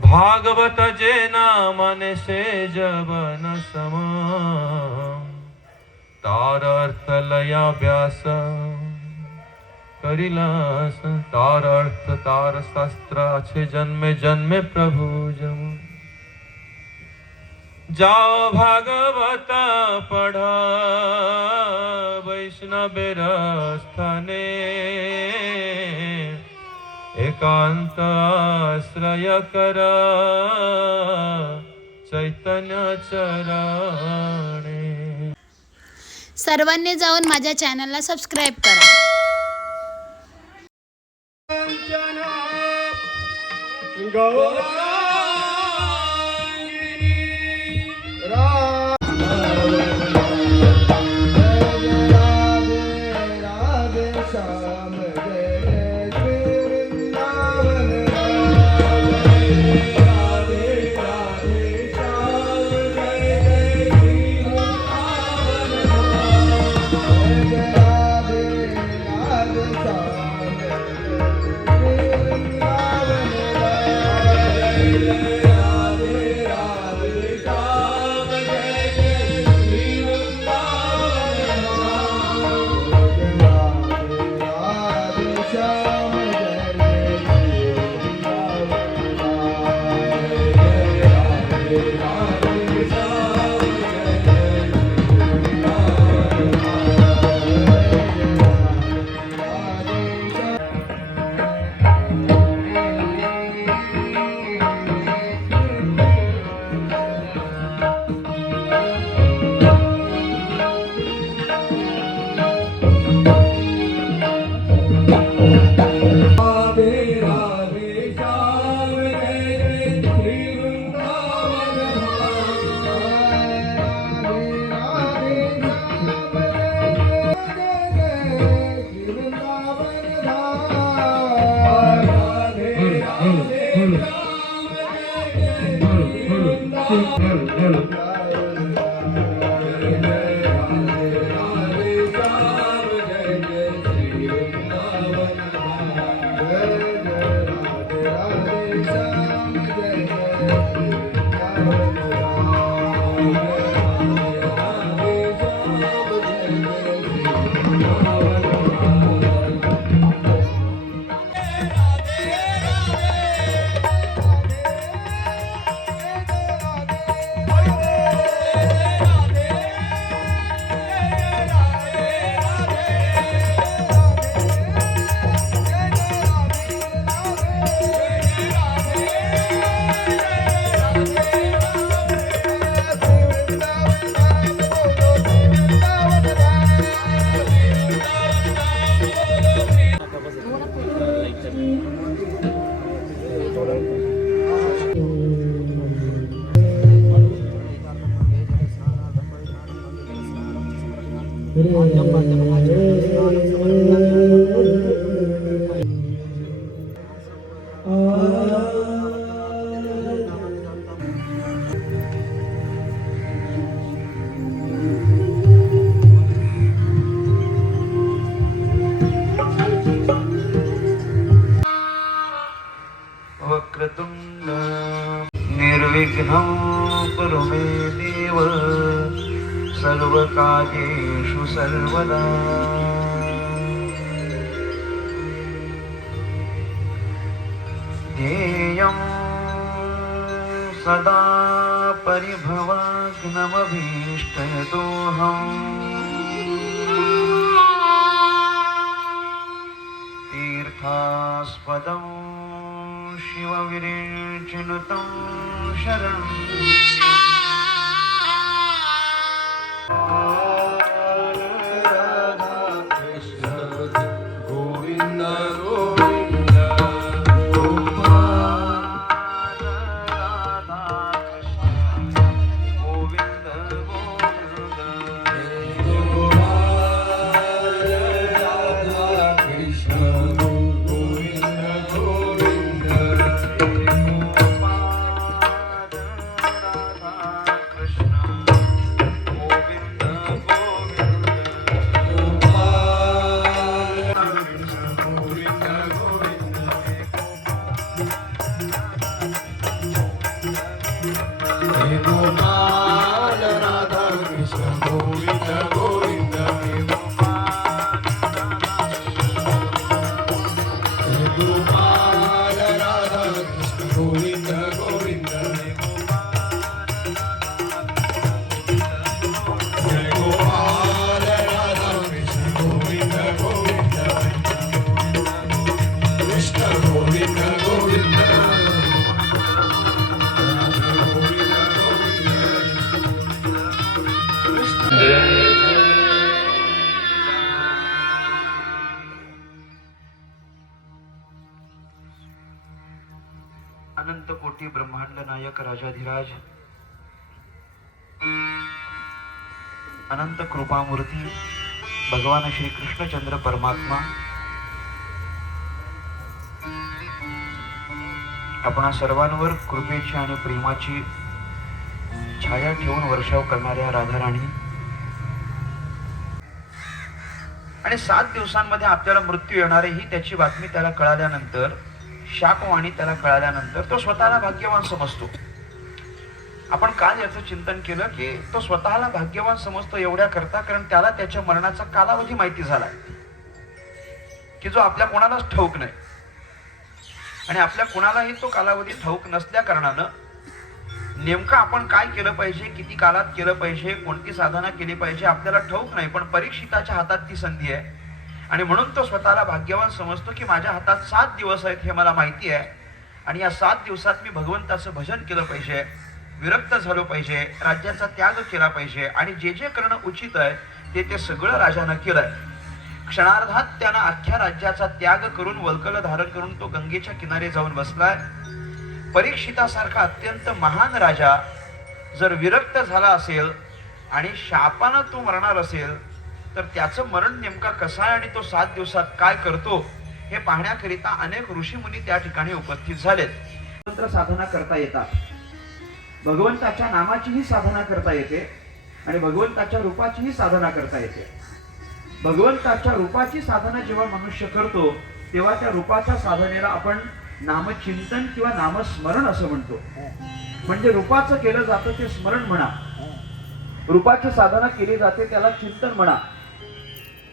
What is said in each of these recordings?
भागवत जे नामन से जबन सम तार अर्थ लया व्यास करिलास तार अर्थ तार शास्त्र আছে जन्मे जन्मे प्रभु जम जाओ भागवत पढ़ा वैष्णवेर स्थाने एकांत आश्रय कर चैतन्य चरणे। सर्वांनी जाऊन माझ्या चॅनलला सबस्क्राईब करा। वक्रतुंड निर्विघ्नं कुरु मे देव सर्वकार्येषु सर्वदा। ध्येयं सदा परिभवाग्नमभीष्टदोहम् तीर्थास्पदं शिवविरिञ्चिनुतं शरणं गोविंद गोविंद जय गोपाल राधा कृष्ण गोविंद गोविंद कृष्ण गोविंद गोविंद अनंत कोटी ब्रह्मांड नायक राजाधिराज अनंत कृपामूर्ती भगवान श्री कृष्णचंद्र परमात्मा आपणा सर्वांवर कृपेची आणि प्रेमाची छाया ठेवून वर्षाव करणाऱ्या राधाराणी आणि 7 दिवसांमध्ये आपल्याला मृत्यू येणार आहे ही त्याची बातमी त्याला कळाल्यानंतर शाकवाणी त्याला कळाल्यानंतर तो स्वतःला भाग्यवान समजतो. आपण काल याचं चिंतन केलं की तो स्वतःला भाग्यवान समजतो एवढ्या करता कारण त्याला त्याच्या मरणाचा कालावधी माहिती झाला की जो आपल्या कोणालाच ठाऊक नाही आणि आपल्या कोणालाही तो कालावधी ठाऊक नसल्या कारणानं नेमकं आपण काय केलं पाहिजे, किती कालात केलं पाहिजे, कोणती साधना केली पाहिजे आपल्याला ठाऊक नाही. पण परीक्षिताच्या हातात ती संधी आहे आणि म्हणून तो स्वतःला भाग्यवान समजतो की माझ्या हातात 7 दिवस आहेत हे मला माहिती आहे आणि या 7 दिवसात मी भगवंताचं भजन केलं पाहिजे, विरक्त झालो पाहिजे, राज्याचा त्याग केला पाहिजे आणि जे जे करणं उचित आहे ते सगळं राजानं केलंय. क्षणार्धात त्यानं अख्ख्या राज्याचा त्याग करून वल्कल धारण करून तो गंगेच्या किनारी जाऊन बसलाय. परीक्षितासारखा अत्यंत महान राजा जर विरक्त झाला असेल आणि शापानं तो मरणार असेल तर त्याचं मरण नेमका कसं आहे आणि तो 7 दिवसात काय करतो हे पाहण्याकरिता अनेक ऋषीमुनी त्या ठिकाणी उपस्थित झालेत. मंत्र साधना करता येतात, भगवंताच्या नामाचीही साधना करता येते आणि भगवंताच्या रूपाचीही साधना करता येते. भगवंताच्या रूपाची साधना जेव्हा मनुष्य करतो तेव्हा त्या रूपाच्या साधनेला आपण नामचिंतन किंवा नामस्मरण असं म्हणतो. म्हणजे रूपाचं केलं जातं ते स्मरण म्हणा, रूपाची साधना केली जाते त्याला चिंतन म्हणा,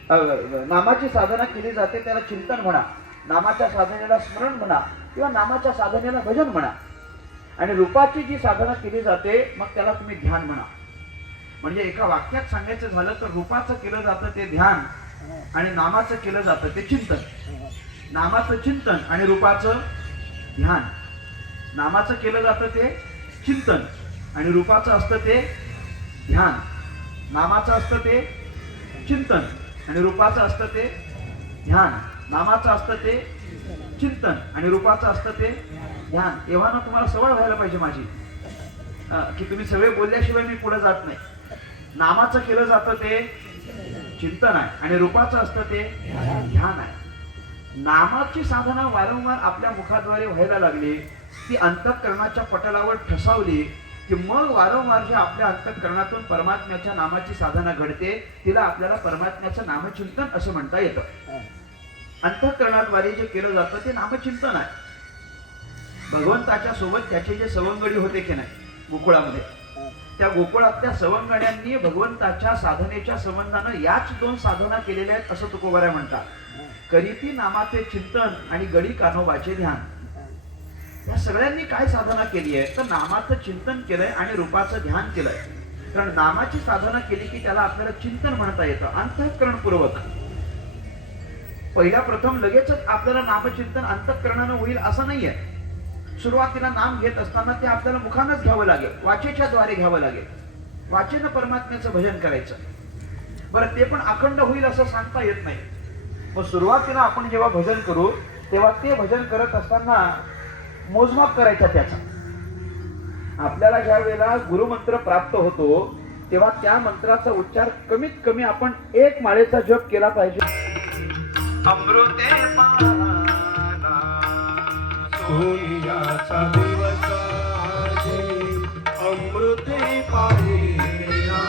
नामाची साधना केली जाते त्याला चिंतन म्हणा, नामाच्या साधनेला स्मरण म्हणा किंवा नामाच्या साधनेला भजन म्हणा आणि रूपाची जी साधना केली जाते मग त्याला तुम्ही ध्यान म्हणा. म्हणजे एका वाक्यात सांगायचं झालं तर रूपाचं केलं जातं ते ध्यान आणि नामाचं केलं जातं ते चिंतन. नामाचं चिंतन आणि रूपाचं ध्यान. नामाचं केलं जातं ते चिंतन आणि रूपाचं असतं ते ध्यान. नामाचं असतं ते चिंतन आणि रूपाचं असतं ते ध्यान. नामाचं असतं ते चिंतन आणि रूपाचं असतं ते ध्यान. तेव्हा ना तुम्हाला सवय व्हायला पाहिजे माझी की तुम्ही सगळे बोलल्याशिवाय मी पुढे जात नाही. नामाचं केलं जातं ते चिंतन आहे आणि रूपाचं असतं ते ध्यान आहे. नामाची साधना वारंवार आपल्या मुखाद्वारे व्हायला लागली, ती अंतःकरणाच्या पटलावर ठसावली की मग वारंवार जे आपल्या अंतःकरणातून परमात्म्याच्या नामाची साधना घडते तिला आपल्याला परमात्म्याचं नामचिंतन असं म्हणता येतं. अंतःकरणाद्वारे जे केलं जातं ते नामचिंतन आहे. भगवंताच्या सोबत त्याचे जे सवंगडी होते की नाही गोकुळामध्ये, त्या गोकुळातल्या सवंगड्यांनी भगवंताच्या साधनेच्या संबंधानं याच 2 साधना केलेल्या आहेत असं तुकोबाराय म्हणतात. करीती नामाचे चिंतन आणि गडी कान्होबाचे ध्यान. या सगळ्यांनी काय साधना केली आहे तर नामाचं चिंतन केलंय आणि रूपाचं ध्यान केलंय. कारण नामाची साधना केली की त्याला आपल्याला चिंतन म्हणता येतं अंतःकरणपूर्वक. पहिल्या प्रथम लगेचच आपल्याला नामचिंतन अंतःकरणानं होईल असं नाहीये. सुरुवातीला नाम घेत असताना ते आपल्याला मुखानच घ्यावं लागेल, वाचेच्या द्वारे घ्यावं लागेल. वाचेनं परमात्म्याचं भजन करायचं. बरं ते पण अखंड होईल असं सांगता येत नाही. मग सुरुवातीला आपण जेव्हा भजन करू तेव्हा ते भजन करत असताना मोजमाप करायचा त्याचा. आपल्याला ज्या वेळेला गुरुमंत्र प्राप्त होतो तेव्हा त्या मंत्राचा उच्चार कमीत कमी आपण 1 माळेचा जप केला पाहिजे. अमृते पाना सोनियाचा दिवस आहे अमृते पाहिला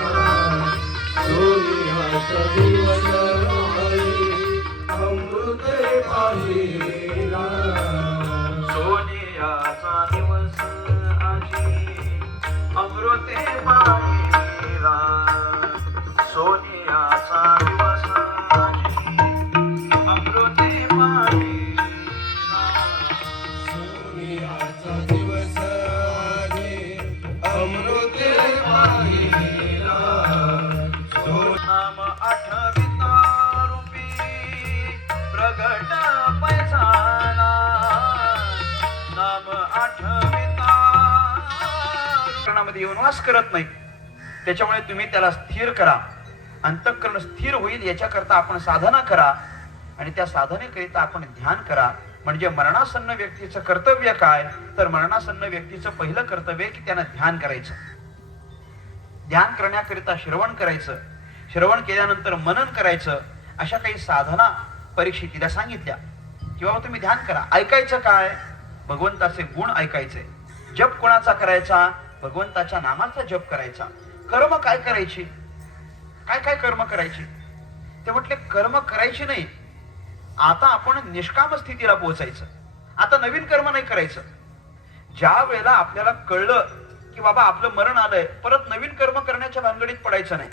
सोनियाचा दिवस आहे अमृते पाहिला सोनियाचा दिवस आजी अमृते पाहिला सोनियाचा दिवस आजी अमृते पाहिला सोनियाचा दिवस आले अमृते पाहिला नाम आठविता रूपी प्रगट पैसाना नाम आठविता मध्ये येऊन वास करत नाही. त्याच्यामुळे तुम्ही त्याला स्थिर करा. अंतःकरण स्थिर होईल याच्याकरता आपण साधना करा आणि त्या साधनेकरिता आपण ध्यान करा. म्हणजे मरणासन्न व्यक्तीचं कर्तव्य काय तर मरणासन्न व्यक्तीचं पहिलं कर्तव्य की त्यानं ध्यान करायचं. ध्यान करण्याकरिता श्रवण करायचं. श्रवण केल्यानंतर मनन करायचं. अशा काही साधना परीक्षितीला सांगितल्या की बाबा तुम्ही ध्यान करा. ऐकायचं काय भगवंताचे गुण ऐकायचे. जप कोणाचा करायचा भगवंताच्या नामाचा जप करायचा. कर्म काय करायची काय काय कर्म करायची ते म्हटले कर्म करायची नाही. आता आपण निष्काम स्थितीला पोहोचायचं. आता नवीन कर्म नाही करायचं. ज्या वेळेला आपल्याला कळलं की बाबा आपलं मरण आलंय परत नवीन कर्म करण्याच्या भानगडीत पडायचं नाही.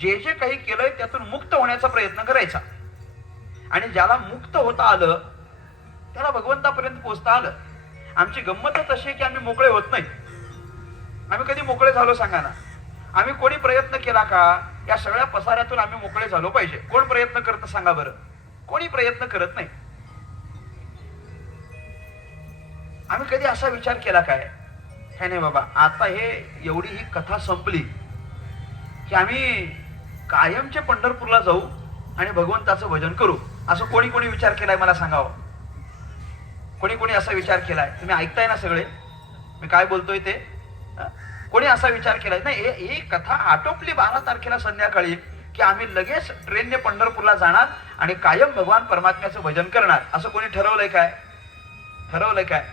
जे जे काही केलंय त्यातून मुक्त होण्याचा प्रयत्न करायचा. आणि ज्याला मुक्त होता आलं त्याला भगवंतापर्यंत पोहोचता आलं. आमची गंमतच अशी आहे की आम्ही मोकळे होत नाही. आम्ही कधी मोकळे झालो सांगा ना. आम्ही कोणी प्रयत्न केला का या सगळ्या पसाऱ्यातून आम्ही मोकळे झालो पाहिजे. कोण प्रयत्न करतं सांगा बरं. कोणी प्रयत्न करत नाही. आम्ही कधी असा विचार केला काय नाही बाबा आता हे एवढी ही कथा संपली की आम्ही कायमचे पंढरपूरला जाऊ आणि भगवंताचं भजन करू. असं कोणी कोणी विचार केलाय मला सांगावं. कोणी कोणी असा विचार केलाय. तुम्ही ऐकताय ना सगळे मी काय बोलतोय ते. कोणी असा विचार केलाय नाही ही कथा आटोपली 12 तारखेला संध्याकाळी की आम्ही लगेच ट्रेनने पंढरपूरला जाणार आणि कायम भगवान परमात्म्याचं भजन करणार. असं कोणी ठरवलंय काय ठरवलंय काय.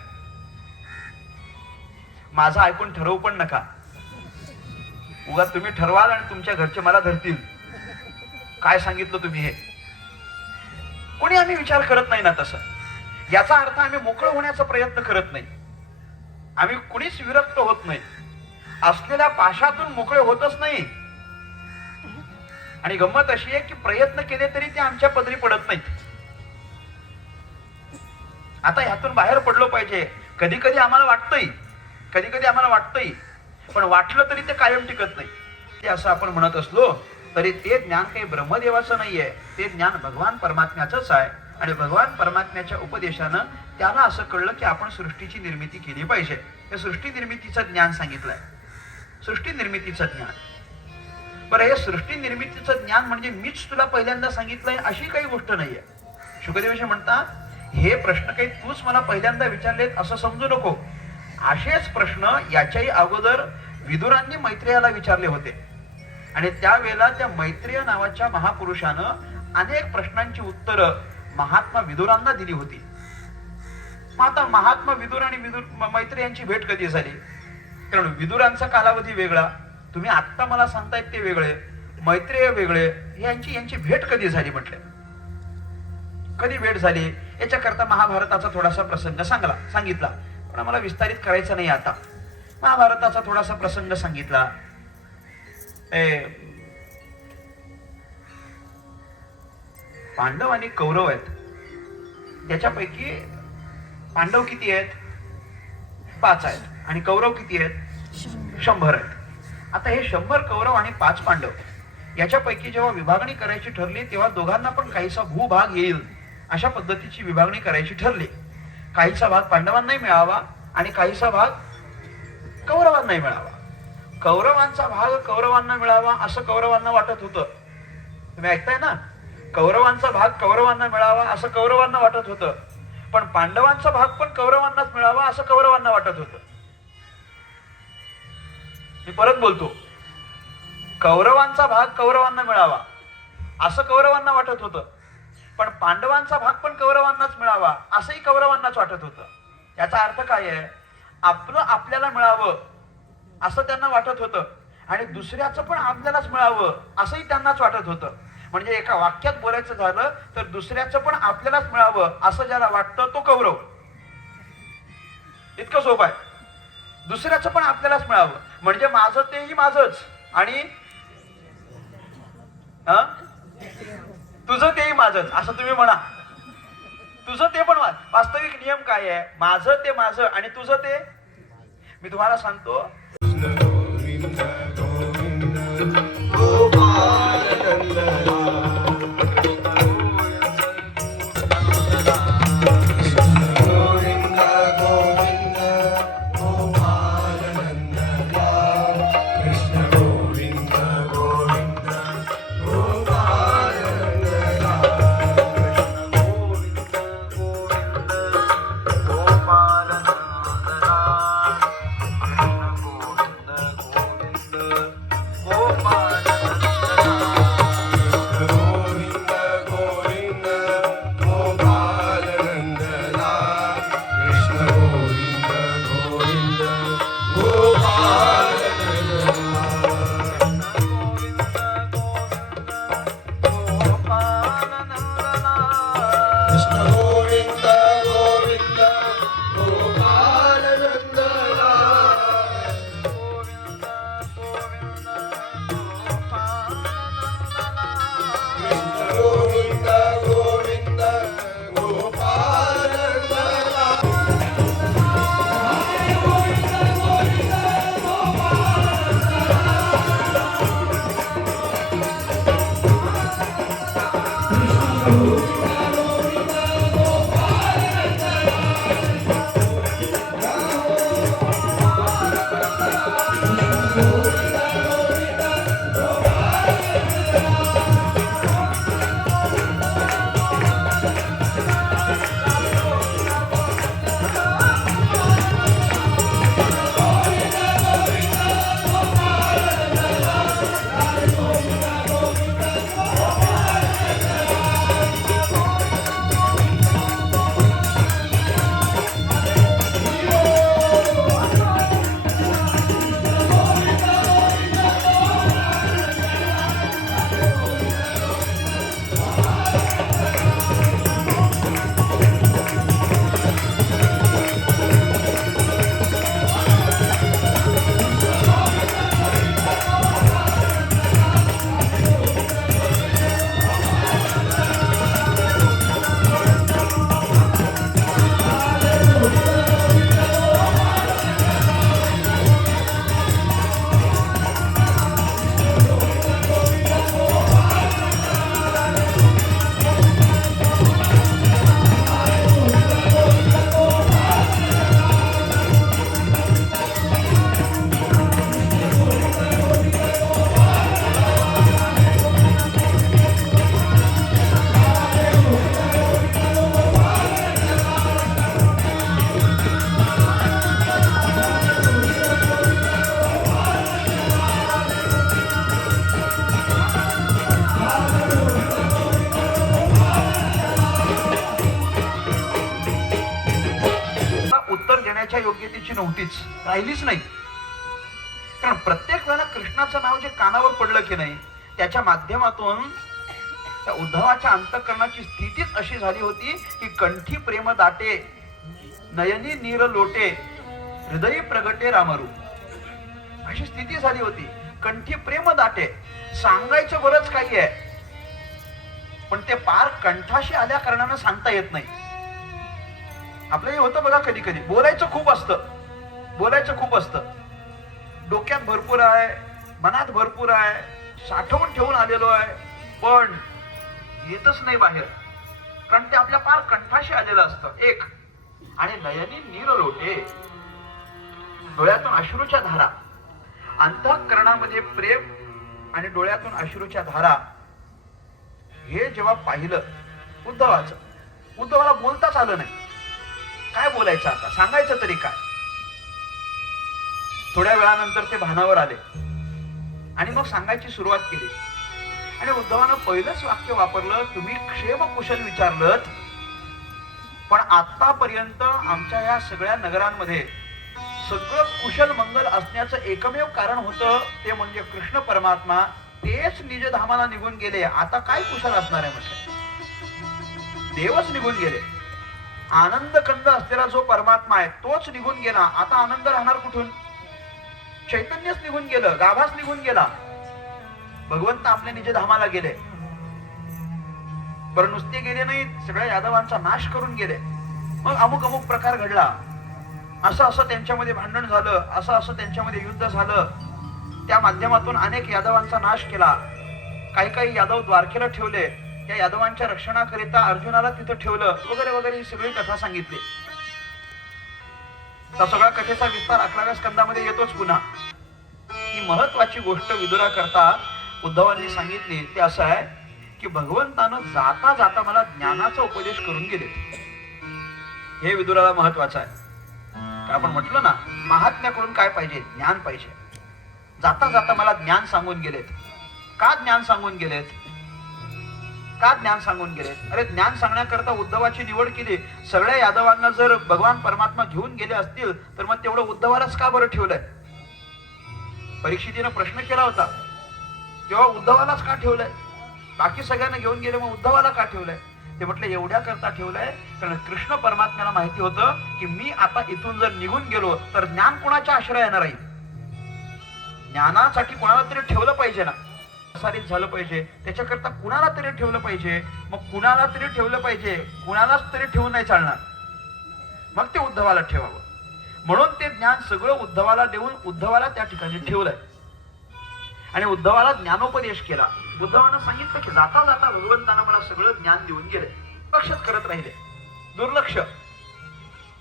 माझं ऐकून ठरवू पण नका. उगा तुम्ही ठरवाल आणि तुमच्या घरचे मला धरतील. काय सांगितलं तुम्ही हे. कोणी आम्ही विचार करत नाही ना तसं. याचा अर्थ आम्ही मोकळं होण्याचा प्रयत्न करत नाही. आम्ही कुणीच विरक्त होत नाही. असलेल्या पाशातून मोकळे होतच नाही. आणि गंमत अशी आहे की प्रयत्न केले तरी ते आमच्या पदरी पडत नाहीत. आता ह्यातून बाहेर पडलो पाहिजे. कधी कधी आम्हाला वाटतंय पण वाटलं तरी ते कायम टिकत नाही. ते असं आपण म्हणत असलो तरी ते ज्ञान काही ब्रह्मदेवाचं नाहीये. ते ज्ञान भगवान परमात्म्याचंच आहे. आणि भगवान परमात्म्याच्या उपदेशानं त्याला असं कळलं की आपण सृष्टीची निर्मिती केली पाहिजे. हे सृष्टी निर्मितीचं ज्ञान सांगितलंय. सृष्टी निर्मितीचं ज्ञान. बरं हे सृष्टी निर्मितीचं ज्ञान म्हणजे मीच तुला पहिल्यांदा सांगितलंय अशी काही गोष्ट नाहीये. शुकदेवजी म्हणतात हे प्रश्न काही तूच मला पहिल्यांदा विचारलेत असं समजू नको. असेच प्रश्न याच्याही अगोदर विदुरांनी मैत्रेयाला विचारले होते. आणि त्यावेळेला त्या मैत्रेय नावाच्या महापुरुषानं अनेक प्रश्नांची उत्तरं महात्मा विदुरांना दिली होती. मग आता महात्मा विदुर आणि मैत्रेय यांची भेट कधी झाली. कारण विदुरांचा कालावधी वेगळा. तुम्ही आत्ता मला सांगतायत ते वेगळे. मैत्रेय वेगळे. यांची भेट कधी झाली म्हटले. कधी भेट झाली याच्याकरता महाभारताचा थोडासा प्रसंग सांगितला. पण आम्हाला विस्तारित करायचं नाही आता. महाभारताचा थोडासा प्रसंग सांगितला. पांडव आणि कौरव आहेत. त्याच्यापैकी पांडव किती आहेत 5 आहेत. आणि कौरव किती आहेत 100 आहेत. आता हे 100 कौरव आणि 5 पांडव याच्यापैकी जेव्हा विभागणी करायची ठरली तेव्हा दोघांना पण काहीसा भूभाग येईल अशा पद्धतीची विभागणी करायची ठरली. काहीसा भाग पांडवांनाही मिळावा आणि काहीसा भाग कौरवांनाही मिळावा. कौरवांचा भाग कौरवांना मिळावा असं कौरवांना वाटत होतं. तुम्ही ऐकताय ना. कौरवांचा भाग कौरवांना मिळावा असं कौरवांना वाटत होतं. पण पांडवांचा भाग पण कौरवांनाच मिळावा असं कौरवांना वाटत होतं. मी परत बोलतो. कौरवांचा भाग कौरवांना मिळावा असं कौरवांना वाटत होतं. पण पांडवांचा भाग पण कौरवांनाच मिळावा असंही कौरवांनाच वाटत होतं. याचा अर्थ काय आहे. आपलं आपल्याला मिळावं असं त्यांना वाटत होतं आणि दुसऱ्याचं पण आपल्यालाच मिळावं असंही त्यांनाच वाटत होतं. म्हणजे एका वाक्यात बोलायचं झालं तर दुसऱ्याचं पण आपल्यालाच मिळावं असं ज्याला वाटतं तो कौरव. इतकं सोपं आहे. दुसऱ्याचं पण आपल्यालाच मिळावं म्हणजे माझं तेही माझंच आणि तुझं तेही माझंच असं तुम्ही म्हणा. तुझं ते पण वास्तविक नियम काय आहे? माझं ते माझं आणि तुझं ते मी तुम्हाला सांगतो. गोविंद गोविंद गोपाल नंदना योग्यतेची नव्हतीच, राहिलीच नाही. कारण प्रत्येक वेळेला कृष्णाचं नाव जे कानावर पडलं की नाही, त्याच्या माध्यमातून त्या उद्धवाच्या अंतःकरणाची स्थितीच अशी झाली होती की कंठी प्रेम दाटे, नयनी नीर लोटे, हृदयी प्रगटे रामरूप, अशी स्थिती झाली होती. कंठी प्रेम दाटे, सांगायचं बरंच काही आहे, पण ते पार कंठाशी आल्या कारणानं सांगता येत नाही. आपलं होतं बघा, कधी कधी बोलायचं खूप असतं, डोक्यात भरपूर आहे, मनात भरपूर आहे, साठवून ठेवून आलेलो आहे, पण येतच नाही बाहेर, कारण ते आपल्या पार कंठाशी आलेलं असतं. एक आणि नयनी नीर लोटे, डोळ्यातून अश्रूच्या धारा, अंतःकरणामध्ये प्रेम आणि डोळ्यातून अश्रूच्या धारा, हे जेव्हा पाहिलं उद्धवाला बोलताच आलं नाही. काय बोलायचं आता, सांगायचं तरी काय. थोड्या वेळानंतर ते भानावर आले आणि मग सांगायची सुरुवात केली. आणि उद्धवानं पहिलंच वाक्य वापरलं, तुम्ही क्षेम कुशल विचारलं, पण आतापर्यंत आमच्या या सगळ्या नगरांमध्ये सगळं कुशल मंगल असण्याचं एकमेव कारण होतं ते म्हणजे कृष्ण परमात्मा. तेच निजधामाला निघून गेले, आता काय कुशल असणार आहे म्हटलं. देवच निघून गेले. आनंद कंद असलेला जो परमात्मा आहे तोच निघून गेला, आता आनंद राहणार कुठून. चैतन्यच निघून गेलं, गाभाच निघून गेला, भगवंत आपल्या निजधामाला गेले. बरं नुसते गेले नाहीत, सगळ्या यादवांचा नाश करून गेले. मग अमुक अमुक प्रकार घडला, असं असं त्यांच्यामध्ये भांडण झालं, असं असं त्यांच्यामध्ये युद्ध झालं. त्या माध्यमातून अनेक यादवांचा नाश केला. काही काही यादव द्वारकेला ठेवले, त्या यादवांच्या रक्षणाकरिता अर्जुनाला तिथं ठेवलं, वगैरे वगैरे ही सगळी कथा सांगितली. त्या सगळ्या कथेचा विस्तार 11व्या स्कंदामध्ये येतोच पुन्हा. ही महत्वाची गोष्ट विदुरा करता उद्धवांनी सांगितली ते असं आहे की भगवंतानं जाता जाता मला ज्ञानाचा उपदेश करून गेले. हे विदुराला महत्वाचं आहे. आपण म्हटलं ना, महात्म्याकडून काय पाहिजे? ज्ञान पाहिजे. जाता जाता मला ज्ञान सांगून गेलेत. का ज्ञान सांगून गेलेत? का ज्ञान सांगून गेलेत? अरे ज्ञान सांगण्याकरता उद्धवाची निवड केली. सगळ्या यादवांना जर भगवान परमात्मा घेऊन गेले असतील तर मग तेवढं उद्धवालाच का बरं ठेवलंय? परीक्षितीनं प्रश्न केला होता, तेव्हा उद्धवालाच का ठेवलंय? बाकी सगळ्यांना घेऊन गेले, मग उद्धवाला का ठेवलंय? ते म्हटलं एवढ्या करता ठेवलंय कारण कृष्ण परमात्म्याला माहिती होतं की मी आता इथून जर निघून गेलो तर ज्ञान कोणाच्या आश्रयानं राहील. ज्ञानासाठी कोणाला तरी ठेवलं पाहिजे ना, प्रसारित झालं पाहिजे, त्याच्याकरता कुणाला तरी ठेवलं पाहिजे. मग कुणाला तरी ठेवलं पाहिजे, कुणालाच तरी ठेवून नाही चालणार, मग ते उद्धवाला ठेवावं. म्हणून ते ज्ञान सगळं उद्धवाला देऊन उद्धवाला त्या ठिकाणी ठेवलंय आणि उद्धवाला ज्ञानोपदेश केला. उद्धवानं सांगितलं की जाता जाता भगवंतानं मला सगळं ज्ञान देऊन गेले. लक्षच करत राहिले, दुर्लक्ष,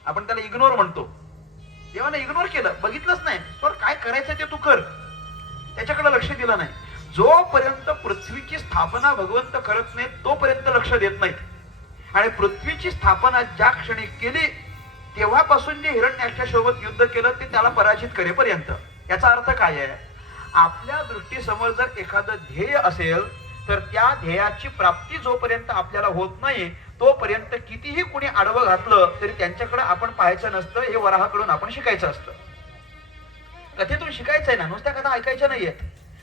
आपण त्याला इग्नोर म्हणतो. देवाने इग्नोर केलं, बघितलंच नाही. तर काय करायचं ते तू कर, त्याच्याकडे लक्ष दिलं नाही. जोपर्यंत पृथ्वीची स्थापना भगवंत करत नाही तोपर्यंत लक्ष देत नाहीत. आणि पृथ्वीची स्थापना ज्या क्षणी केली तेव्हापासून जे हिरण्याक्षासोबत युद्ध केलं ते त्याला पराजित करेपर्यंत. याचा अर्थ काय आहे? आपल्या दृष्टीसमोर जर एखादं ध्येय असेल तर त्या ध्येयाची प्राप्ती जोपर्यंत आपल्याला होत नाही तोपर्यंत कितीही कुणी आडवं घातलं तरी त्यांच्याकडे आपण पाहायचं नसतं. हे वराहाकडून आपण शिकायचं असतं. कथेतून शिकायचंय ना, नुसत्या कथा ऐकायच्या नाहीयेत.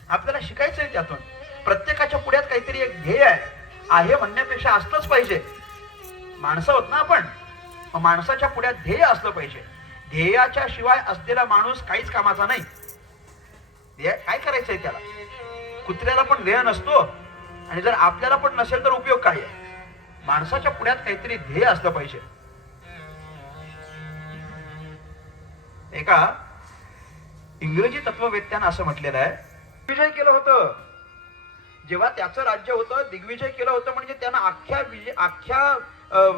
आपल्याला शिकायचंय त्यातून. प्रत्येकाच्या पुढ्यात काहीतरी एक ध्येय आहे म्हणण्यापेक्षा असलंच पाहिजे. माणसं होत ना आपण, माणसाच्या पुढ्यात ध्येय असलं पाहिजे. ध्येयाच्या शिवाय असलेला माणूस काहीच कामाचा नाही. काय करायचंय त्याला? कुत्र्याला पण ध्येय नसतो आणि जर आपल्याला पण नसेल तर उपयोग काय आहे? माणसाच्या पुढ्यात काहीतरी ध्येय असलं पाहिजे. एका इंग्रजी तत्ववेत्यानं असं म्हटलेलं आहे, दिग्विजय केलं होतं. जेव्हा त्याचं राज्य होतं, दिग्विजय केलं होतं म्हणजे त्यानं अख्ख्या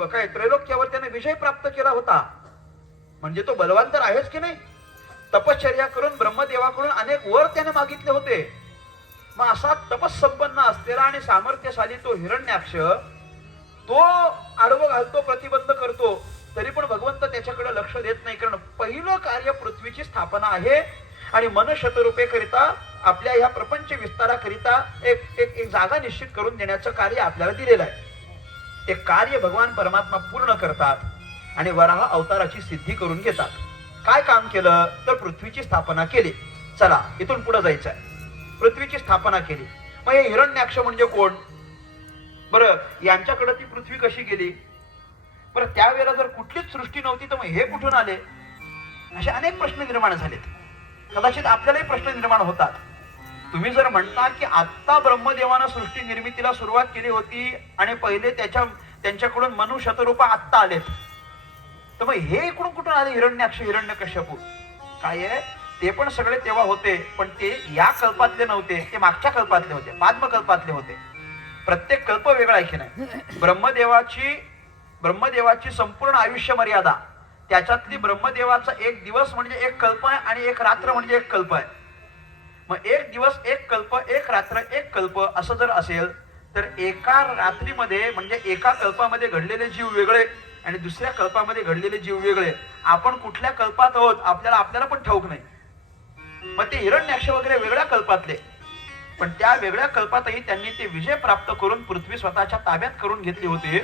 काय त्रैलोक्यावर त्याने विजय प्राप्त केला होता. म्हणजे तो बलवान तर आहेच की नाही. तपश्चर्या करून ब्रह्मदेवाकडून अनेक वर त्याने मागितले होते. मग असा तपस्संपन्न असलेला आणि सामर्थ्यशाली तो हिरण्याक्ष, तो आडवं घालतो, प्रतिबंध करतो, तरी पण भगवंत त्याच्याकडे लक्ष देत नाही. कारण पहिलं कार्य पृथ्वीची स्थापना आहे आणि मनशतरूपेकरिता आपल्या ह्या प्रपंच विस्ताराकरिता एक जागा निश्चित करून देण्याचं कार्य आपल्याला दिलेलं आहे. ते कार्य भगवान परमात्मा पूर्ण करतात आणि वराह अवताराची सिद्धी करून घेतात. काय काम केलं तर पृथ्वीची स्थापना केली. चला इथून पुढे जायचं आहे. पृथ्वीची स्थापना केली. मग हे हिरण्याक्ष म्हणजे कोण बरं? यांच्याकडे ती पृथ्वी कशी गेली बरं? त्यावेळेला जर कुठलीच सृष्टी नव्हती तर मग हे कुठून आले? असे अनेक प्रश्न निर्माण झालेत. कदाचित आपल्यालाही प्रश्न निर्माण होतात. तुम्ही जर म्हणता की आत्ता ब्रह्मदेवानं सृष्टी निर्मितीला सुरुवात केली होती आणि पहिले त्यांच्याकडून मनु शतरूपा आत्ता आलेत, तर मग हे इकडून कुठून आले हिरण्याक्ष हिरण्यकश्यपू? काय आहे, ते पण सगळे तेव्हा होते, पण ते या कल्पातले नव्हते, ते मागच्या कल्पातले होते, पाद्मकल्पातले होते. प्रत्येक कल्प वेगळा आहे की नाही. ब्रह्मदेवाची संपूर्ण आयुष्य मर्यादा, त्याच्यातली ब्रह्मदेवाचा एक दिवस म्हणजे एक कल्प आहे आणि एक रात्र म्हणजे एक कल्प आहे. मग एक दिवस एक कल्प, एक रात्र एक कल्प असं जर असेल तर एका रात्रीमध्ये म्हणजे एका कल्पामध्ये घडलेले जीव वेगळे आणि दुसऱ्या कल्पामध्ये घडलेले जीव वेगळे. आपण कुठल्या कल्पात आहोत आपल्याला पण ठाऊक नाही. मग ते हिरण्याक्ष वगैरे वेगळ्या कल्पातले, पण त्या वेगळ्या कल्पातही त्यांनी ते विजय प्राप्त करून पृथ्वी स्वतःच्या ताब्यात करून घेतली होती.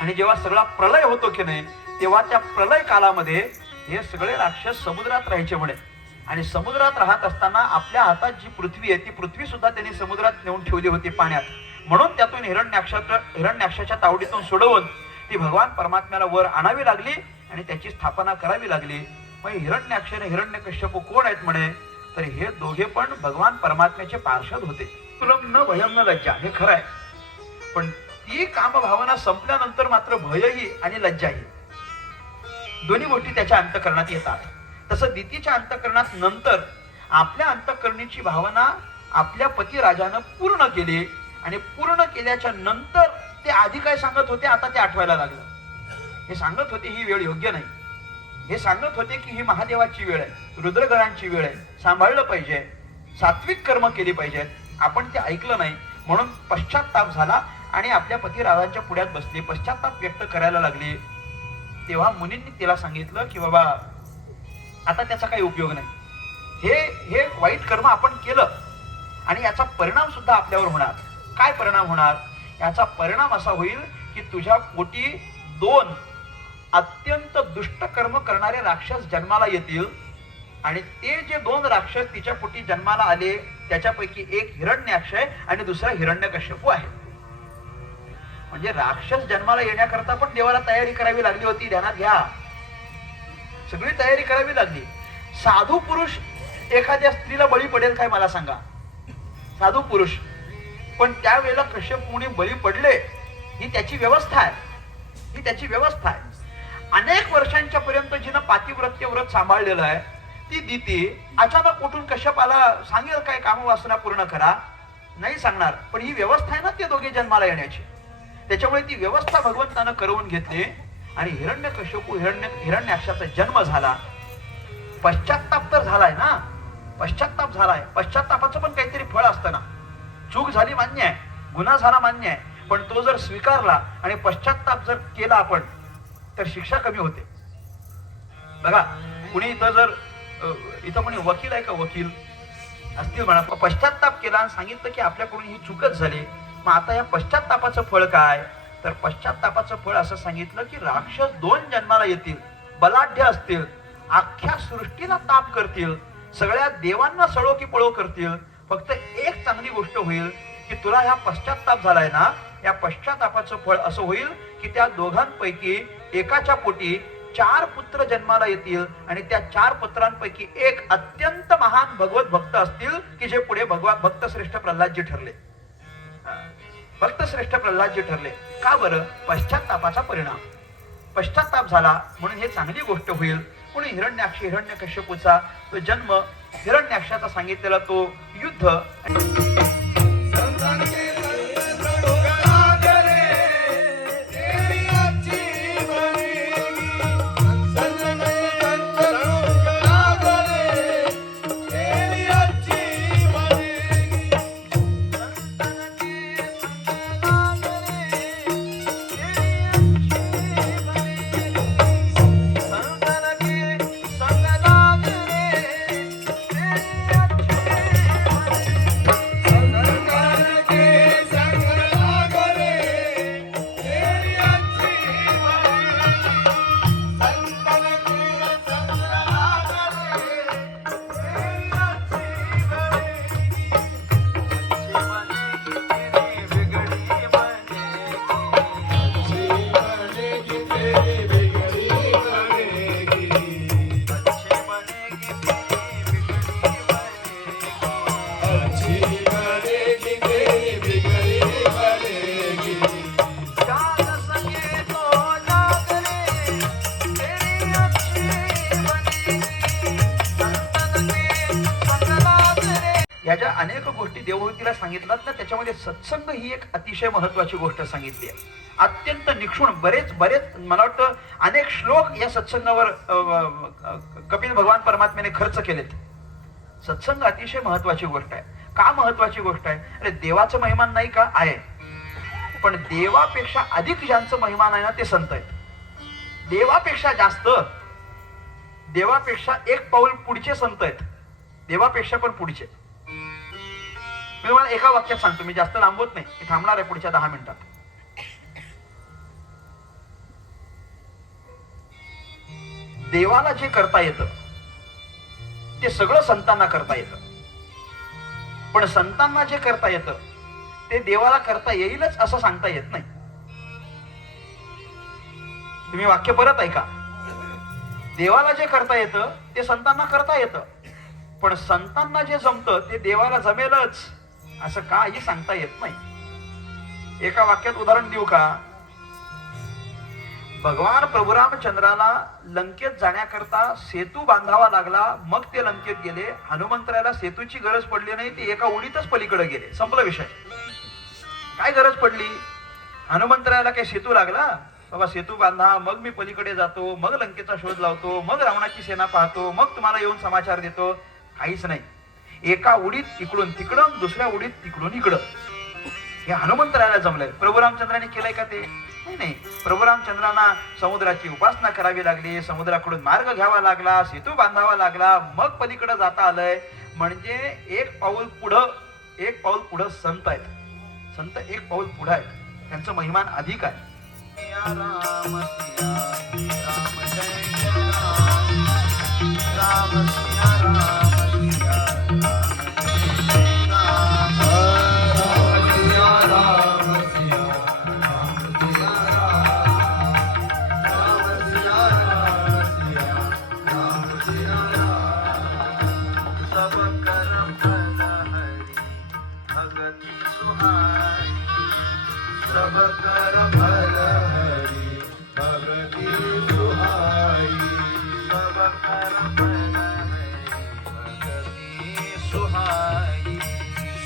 आणि जेव्हा सगळा प्रलय होतो की नाही तेव्हा त्या प्रलय कालामध्ये हे सगळे राक्षस समुद्रात राहायचे म्हणे. आणि समुद्रात राहत असताना आपल्या हातात जी पृथ्वी आहे ती पृथ्वी सुद्धा त्यांनी समुद्रात नेऊन ठेवली होती पाण्यात. म्हणून त्यातून हिरण्याक्षाच्या तावडीतून सोडवून ती भगवान परमात्म्याला वर आणावी लागली आणि त्याची स्थापना करावी लागली. मग हिरण्याक्ष आणि हिरण्यकश्यप कोण आहेत म्हणे, तर हे दोघे पण भगवान परमात्म्याचे पार्षद होते. तुलम न भयम न लज्जा, हे खरं आहे. पण ती कामभावना संपल्यानंतर मात्र भयही आणि लज्जाही दोन्ही गोष्टी त्याच्या अंतःकरणात येतात. तसं दितीच्या अंतःकरणात नंतर आपल्या अंतःकरणीची भावना आपल्या पतिराजानं पूर्ण केली आणि पूर्ण केल्याच्या नंतर ते आधी काय सांगत होते आता ते आठवायला लागलं. हे सांगत होते ही वेळ योग्य नाही, हे सांगत होते की ही महादेवाची वेळ आहे, रुद्रगणांची वेळ आहे, सांभाळलं पाहिजे, सात्विक कर्म केली पाहिजेत. आपण ते ऐकलं नाही म्हणून पश्चाताप झाला आणि आपल्या पतिराजांच्या पुढ्यात बसली, पश्चाताप व्यक्त करायला लागली. तेव्हा मुनींनी तिला सांगितलं की बाबा आता त्याचा काही उपयोग नाही, हे वाईट कर्म आपण केलं आणि याचा परिणाम सुद्धा आपल्यावर होणार. काय परिणाम होणार? याचा परिणाम असा होईल की तुझ्या पोटी 2 अत्यंत दुष्ट कर्म करणारे राक्षस जन्माला येतील आणि ते जे 2 राक्षस तिच्या पोटी जन्माला आले त्याच्यापैकी एक हिरण्याक्ष आहे आणि दुसरा हिरण्यकश्यपू आहे. म्हणजे राक्षस जन्माला येण्याकरता पण देवाला तयारी करावी लागली होती. ध्यानात घ्या, सगळी तयारी करावी लागली. साधू पुरुष एखाद्या स्त्रीला बळी पडेल काय मला सांगा? साधू पुरुष. पण त्यावेळेला कश्यप मुनी बळी पडले ही त्याची व्यवस्था आहे, ही त्याची व्यवस्था आहे. अनेक वर्षांच्या पर्यंत जिनं पातिव्रत्य व्रत सांभाळलेलं आहे ती दिती अचानक उठून कश्यपाला सांगेल काय कामवासना पूर्ण करा? नाही सांगणार. पण ही व्यवस्था आहे ना ते दोघे जन्माला येण्याची, त्याच्यामुळे ती व्यवस्था भगवंतानं करवून घेतली आणि हिरण्यकश्यपू हिरण्याक्षाचा जन्म झाला. पश्चाताप तर झालाय ना, पश्चाताप झालाय. पश्चातापाचं पण काहीतरी फळ असतं ना. चूक झाली मान्य आहे, गुन्हा झाला मान्य आहे, पण तो जर स्वीकारला आणि पश्चाताप जर केला आपण तर शिक्षा कमी होते. बघा कुणी इथं कोणी वकील आहे का? वकील असतील म्हणा. पश्चाताप केला आणि सांगितलं की आपल्याकडून ही चूकच झाली, मग आता या पश्चातापाचं फळ काय? तर पश्चातापाचं फळ असं सांगितलं की राक्षस 2 जन्माला येतील, बलाढ्य असतील, अख्ख्या सृष्टीला ताप करतील, सगळ्या देवांना सळो की पळो करतील. फक्त एक चांगली गोष्ट होईल की तुला ह्या पश्चाताप झालाय ना, या पश्चातापाचं फळ असं होईल की त्या दोघांपैकी एकाच्या पोटी 4 पुत्र जन्माला येतील आणि त्या 4 पुत्रांपैकी एक अत्यंत महान भगवत भक्त असतील की जे पुढे भक्त श्रेष्ठ प्रल्हादजी ठरले. भक्त श्रेष्ठ प्रल्हादजी ठरले. का बरं? पश्चातापाचा परिणाम. पश्चाताप झाला म्हणून हे चांगली गोष्ट होईल. पुणे हिरण्यकश्यपूचा तो जन्म, हिरण्याक्षाचा सांगितलेला तो युद्ध. ह्याच्या अनेक गोष्टी देवहूतीला सांगितल्यात ना, त्याच्यामध्ये सत्संग ही एक अतिशय महत्वाची गोष्ट सांगितली आहे. अत्यंत निक्षुण बरेच मला वाटतं अनेक श्लोक या सत्संगावर कपिल भगवान परमात्म्याने खर्च केलेत. सत्संग अतिशय महत्वाची गोष्ट आहे. का महत्वाची गोष्ट आहे? अरे देवाचं महिमान नाही का? आहे. पण देवापेक्षा अधिक ज्यांचं महिमान आहे ना ते संत आहेत. देवापेक्षा जास्त, देवापेक्षा एक पाऊल पुढचे संत आहेत, देवापेक्षा पण पुढचे. मी तुम्हाला एका वाक्यात सांगतो, मी जास्त लांबवत नाही, मी थांबणार आहे पुढच्या 10 मिनिटात. देवाला जे करता येतं ते सगळं संतांना करता येतं, पण संतांना जे करता येतं ते देवाला करता येईलच असं सांगता येत नाही. तुम्ही वाक्य परत ऐका. देवाला जे करता येतं ते संतांना करता येतं, पण संतांना जे जमतं ते देवाला जमेलच असं काही सांगता येत नाही. एका वाक्यात उदाहरण देऊ का? भगवान प्रभू रामचंद्राला लंकेत जाण्याकरता सेतू बांधावा लागला, मग ते लंकेत गेले. हनुमंतरायाला सेतूची गरज पडली नाही, ते एका उडीतच पलीकडे गेले. संपला विषय. काय गरज पडली? हनुमंतरायाला काही सेतू लागला? बाबा सेतू बांधा, मग मी पलीकडे जातो, मग लंकेचा शोध लावतो, मग रावणाची सेना पाहतो, मग तुम्हाला येऊन समाचार देतो. काहीच नाही. एका उडीत इकडून तिकडं, दुसऱ्या उडीत तिकडून इकडं. हे हनुमंतरायाला जमलंय. प्रभू रामचंद्राने केलंय का ते? नाही. प्रभू रामचंद्रांना समुद्राची उपासना करावी लागली, समुद्राकडून मार्ग घ्यावा लागला, सेतू बांधावा लागला, मग पलीकडे जाता आलंय. म्हणजे एक पाऊल पुढं संत आहेत. संत एक पाऊल पुढं आहेत. त्यांचं महिमान अधिक आहे. राम राम जय जय राम सिया राम सिया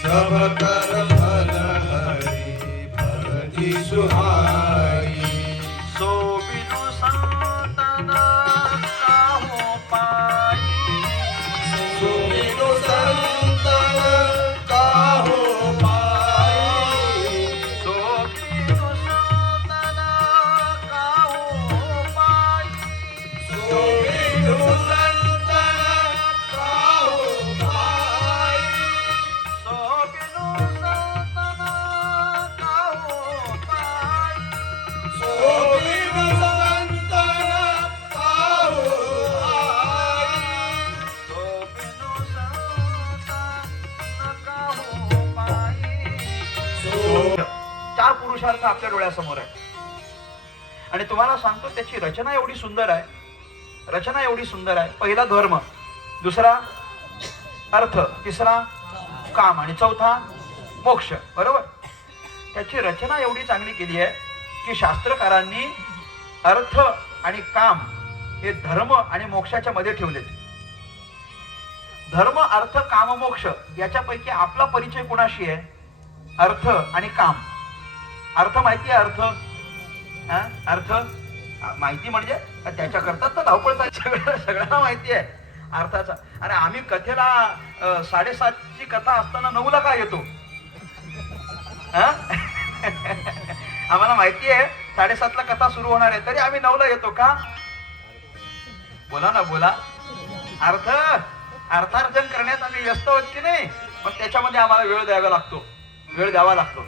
सब कर भल हरि भगति सुहाई. सो बिनु संतन काहू पाई. सो बिनु संतन काहू पाई. सो बिनु संतन काहू पाई. सो बिनु संतन काहू पाई. सो बिनु संतन काहू पाई. सो बिनु संतन काहू पाई. सो बिनु संतन काहू पाई. सो चार पुरुषार्थ आपल्या डोळ्यासमोर आहे. आणि तुम्हाला सांगतो त्याची रचना एवढी सुंदर आहे. रचना एवढी सुंदर आहे. पहिला धर्म, दुसरा अर्थ, तिसरा काम आणि चौथा मोक्ष. बरोबर. त्याची रचना एवढी चांगली केली आहे की शास्त्रकारांनी अर्थ आणि काम हे धर्म आणि मोक्षाच्या मध्ये ठेवलेत. धर्म, अर्थ, काम, मोक्ष याच्यापैकी आपला परिचय कोणाशी आहे? अर्थ आणि काम. अर्थ माहिती आहे? अर्थ माहिती म्हणजे त्याच्याकरता तर धावपळ सगळ्यांना माहिती आहे अर्थाचा. अरे आम्ही कथेला 7:30ची कथा असताना 9ला का येतो? आम्हाला माहिती आहे 7:30ला कथा सुरू होणार आहे, तरी आम्ही 9ला येतो का? बोला ना, बोला. अर्थार्जन करण्यात आम्ही व्यस्त आहोत की नाही? मग त्याच्यामध्ये आम्हाला वेळ द्यावा लागतो.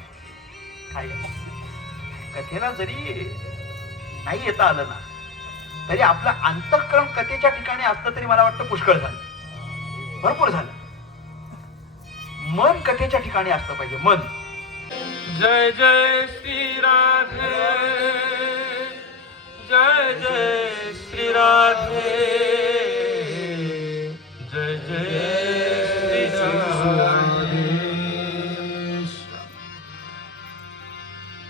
काय कथेला जरी नाही येता आलं ना, तरी आपलं अंतःकरण कथेच्या ठिकाणी असतं तरी मला वाटतं पुष्कळ झालं, भरपूर झालं. मन कथेच्या ठिकाणी असलं पाहिजे. मन. जय जय श्री राधे, जय जय श्री राधे, जय जय श्री राधे.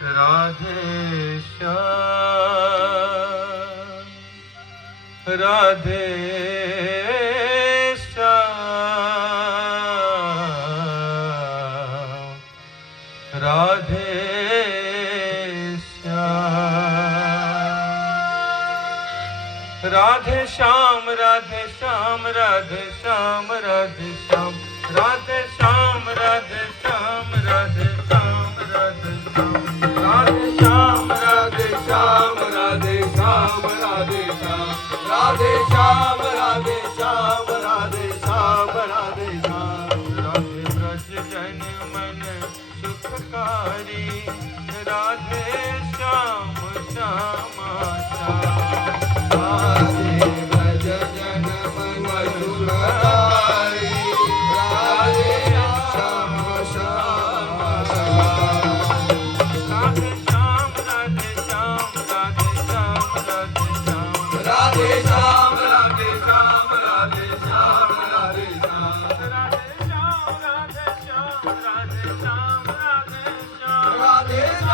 राधे श्याम, राधे श्याम, राधे श्याम, राधे श्याम, राधे श्याम, राधे श्याम, राधे श्याम, राधे श्याम, राधे श्याम, राधे श्याम, राधे श्याम, राधे श्याम, राधे श्याम, राधे श्याम, राधे श्याम, राधे श्याम, राधे श्याम, राधे श्याम, राधे श्याम. राधे ब्रज जन मन सुखकारी, राधे श्याम श्यामा श्याम. राधे ब्रज जन मन सुखकारी, राधे श्याम श्याम श्याम. राधे श्याम, राधे श्याम, राधे श्याम, राधे श्याम, राधे श्याम, राधे श्याम, राधे श्याम, राधे श्याम. राधे श्याम, राधे श्याम, राधे श्याम, राधे श्याम. राधे श्याम,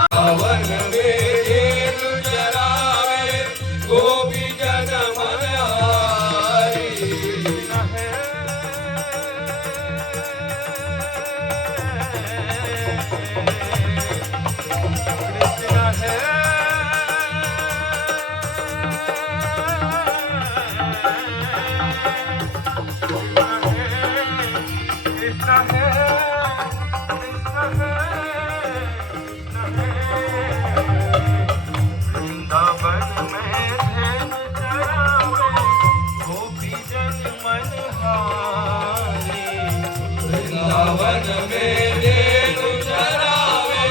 वृंदावन में धेनु चरावे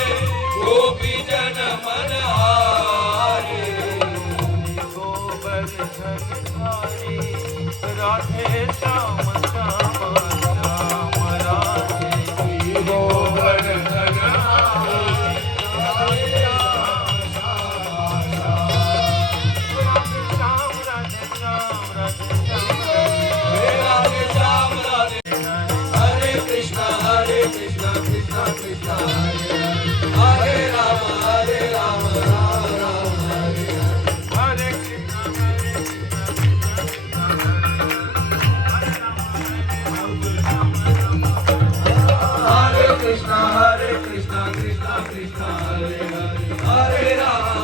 गोपी जन मन हारे गोवर्धन धारी राधे श्याम श्याम श्याम राधे गोवर्धन राधे श्याम राधे हरे कृष्णा कृष्णा कृष्णा हरे राम राम राम हरे हरे कृष्णा कृष्णा कृष्णा हरे हरे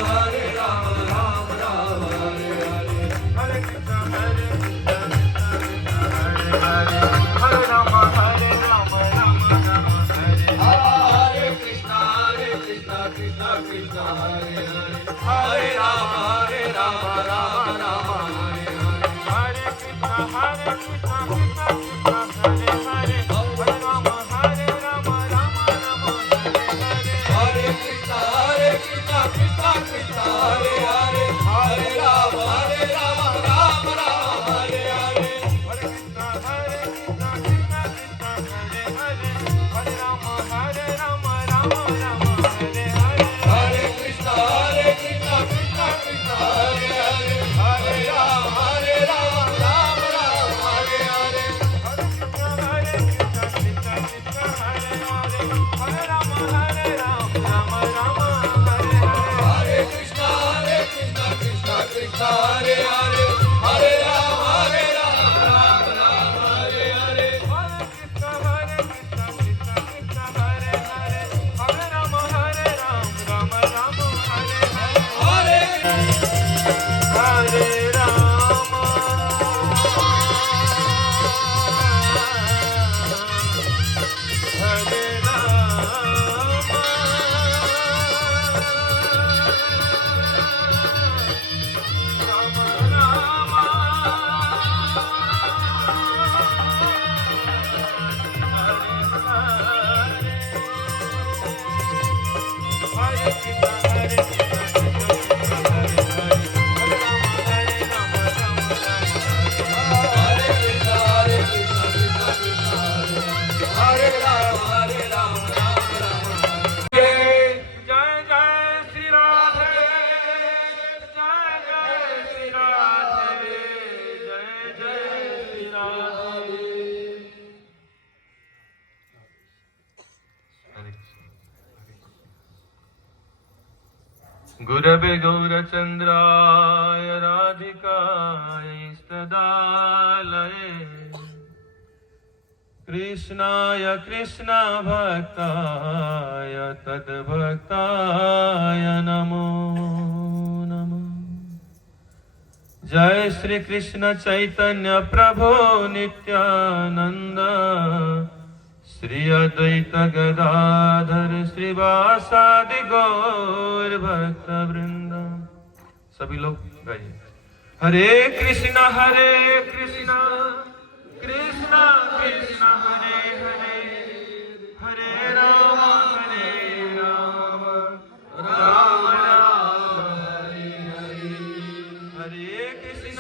हरे राम राम राम हरे हरे हरे कृष्ण हरे राम हरे राम राम राम हरे हरे कृष्णा कृष्णा कृष्णा हरे हरे हरे राम राम राम हरे हरे हरे कृष्ण कृष्ण कृष्ण हरे हरे हरे राम राम राम हरे हरे हरे कृष्णा कृष्णा कृष्णा हरे हरे हरे राम राम राम हरे हरे हरे कृष्ण कृष्ण कृष्ण हरे हरे हरे राम राम राम हरे हरे हरे कृष्णा कृष्णा कृष्णा हरे हरे हरे राम राम राम हरे हरे हरे कृष्ण कृष्ण कृष्ण हरे हरे हरे राम राम राम हरे हरे हरे कृष्णा कृष्णा कृष्णा हरे हरे हरे राम राम हरे हरे हरे कृष्ण कृष्ण कृष्ण हरे हरे हरे राम राम राम हरे हरे हरे राम हरे राम हरे कृष्ण हरे कृष्ण कृष्ण हरे हरे हरे राम राम हरे कृष्णा कृष्णा कृष्णा हरे हरे राम राम जय जय श्री राधे जय जय श्री राधे जय जय श्री राधे गुरवे गौरचन्द्राय राधिकाय सदालये कृष्णाय कृष्ण भक्ताय तद्भक्ताय नमो नमः जय श्री कृष्ण चैतन्य प्रभु नित्यानंद श्री अद्वैत गदाधर श्रीवासादि गौर भक्त वृंद सभी लोग गाइए हरे कृष्ण कृष्ण कृष्ण हरे हरे हरे राम राम राम हरे हरे हरे कृष्ण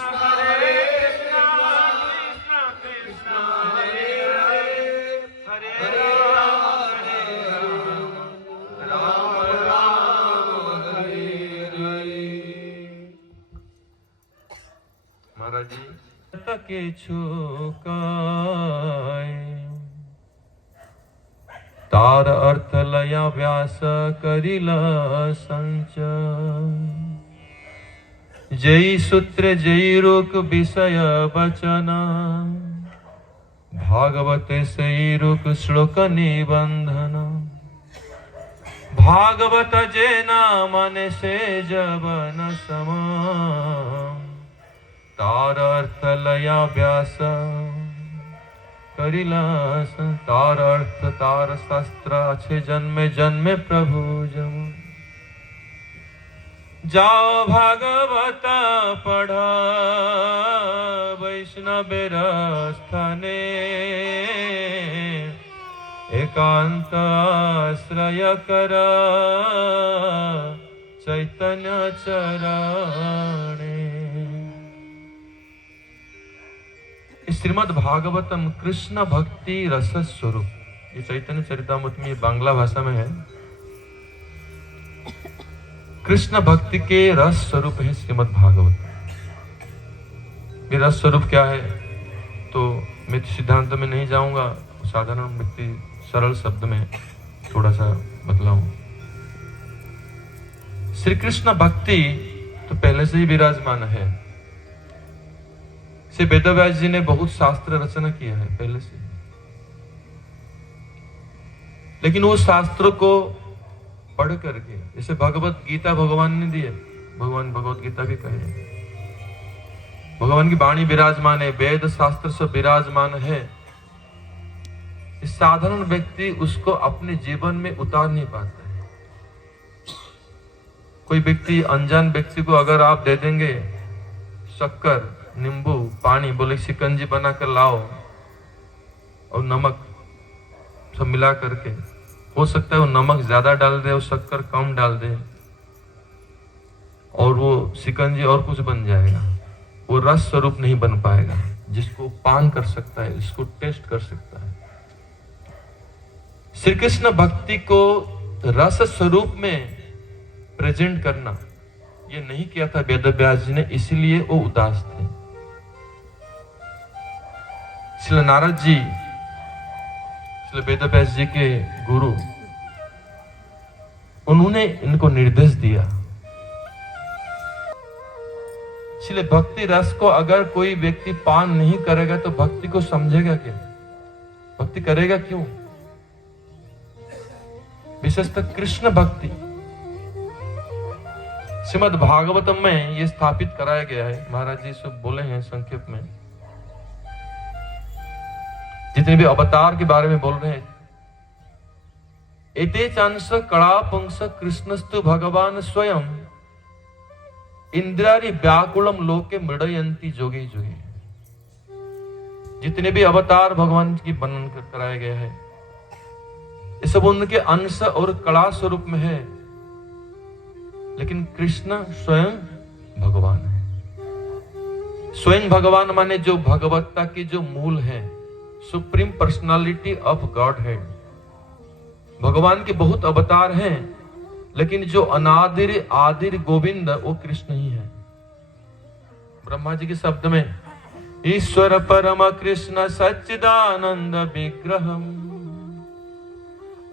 कृष्ण कृष्ण हरे हरे हरे राम राम हरे हरे महाराज जी के छुकाए तार अर्थ लया व्यास करिल संचय जय सूत्र जय रोक विषय वचन भागवते से रुक श्लोक निबंधन भागवत जे मन से जबन सम तार अर्थ लया व्यास करिलास तार अर्थ तार शास्त्र আছে जन्मे जन्मे प्रभु जम जाओ भागवत पढ़ा वैष्णवेर स्थाने एकांत आश्रय कर चैतन्य चरणे। श्रीमद् भागवतम कृष्ण भक्ति रस स्वरूप, ये चैतन्य चरितामृत में बांग्ला भाषा में है। कृष्ण भक्ति के रस स्वरूप है श्रीमद् भागवत। ये रस स्वरूप क्या है तो मैं तो सिद्धांत में नहीं जाऊंगा, साधारण व्यक्ति सरल शब्द में थोड़ा सा बतलाऊं। श्री कृष्ण भक्ति तो पहले से ही विराजमान है। श्री वेदव्यास जी ने बहुत शास्त्र रचना किया है पहले से, लेकिन वो शास्त्रों को पढ़ करके, जैसे भगवत गीता भगवान ने दी है, भगवान भगवत गीता भी कहे, भगवान की वाणी विराजमान है, वेद शास्त्र सब विराजमान है। इस साधारण व्यक्ति उसको अपने जीवन में उतार नहीं पाता है। कोई व्यक्ति, अनजान व्यक्ति को अगर आप दे देंगे शक्कर, नींबू, पानी, बोले शिकंजी बनाकर लाओ और नमक सब मिला करके, हो सकता है वो नमक ज्यादा डाल दे और शक्कर कम डाल दे और वो शिकंजी और कुछ बन जाएगा। वो रस स्वरूप नहीं बन पाएगा जिसको पान कर सकता है, इसको टेस्ट कर सकता है। श्री कृष्ण भक्ति को रस स्वरूप में प्रेजेंट करना ये नहीं किया था वेदव्यास जी ने, इसीलिए वो उदास थे। श्री नारद जी श्री वेदव्यास जी के गुरु, उन्होंने इनको निर्देश दिया, इसलिए भक्ति रस को अगर कोई व्यक्ति पान नहीं करेगा तो भक्ति को समझेगा क्या, भक्ति करेगा क्यों? विशेषतः कृष्ण भक्ति श्रीमद् भागवतम में ये स्थापित कराया गया है। महाराज जी सब बोले हैं संक्षेप में, जितने भी अवतार के बारे में बोल रहे हैं। एते चांस कड़ा पंस कृष्णस्तु भगवान स्वयं इंद्रारी व्याकुलम लोके मृडयंती जोगे जोगे। जितने भी अवतार भगवान की वर्णन कराया गया है, ये सब उनके अंश और कला स्वरूप में है, लेकिन कृष्ण स्वयं भगवान है। स्वयं भगवान माने जो भगवत्ता की जो मूल है, सुप्रीम पर्सनालिटी ऑफ गॉड है। भगवान के बहुत अवतार हैं, लेकिन जो अनादिर आदिर गोविंद वो कृष्ण ही है। ब्रह्मा जी के शब्द में ईश्वर परम कृष्ण सच्चिदानंद विग्रहम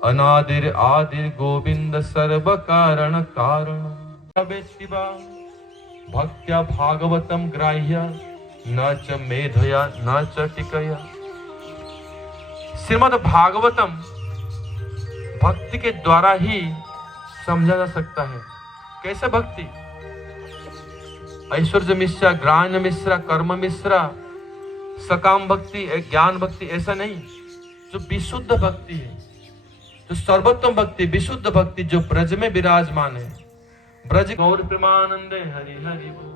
अनादिर आदिर गोविंद सर्व कारण कारण शिवा भक्त्या भागवतम ग्राह्य न च मेधया न च टिकया। श्रीमद् भागवतम भक्ति के द्वारा ही समझा जा सकता है। कैसे भक्ति? ऐश्वर्य मिश्रा, ज्ञान मिश्रा, कर्म मिश्रा, सकाम भक्ति, ज्ञान भक्ति, ऐसा नहीं। जो विशुद्ध भक्ति है, जो सर्वोत्तम भक्ति, विशुद्ध भक्ति जो ब्रज में विराजमान है, ब्रज गौर प्रेमानंदे हरि हरि बोल।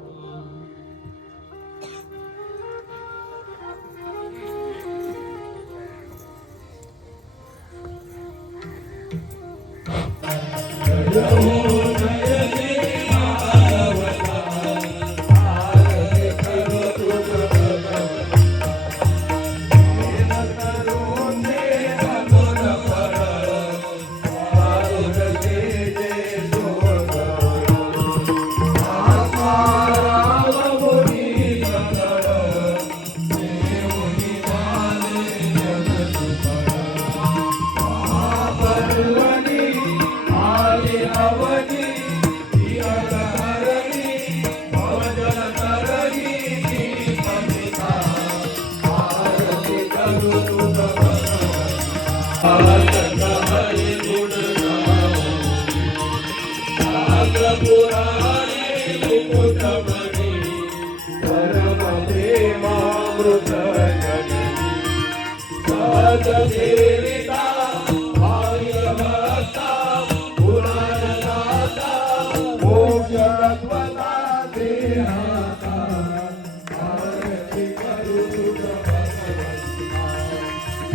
जगत सेविता भाग्यवंता पुराणदाता मोक्षरत्वता देहाता आरती करू तुझ भगवंता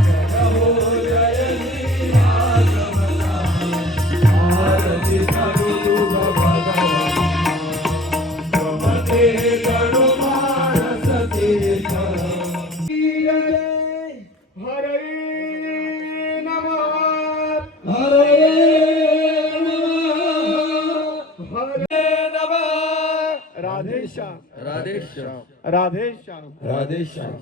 जय हो जय श्रीरामता आरती करू तुझ भगवंता गमते गणु मानस तीर्थ हरे नमः हरे नमः हरे नमः राधेश्याम राधेश्याम राधेश्याम राधेश्याम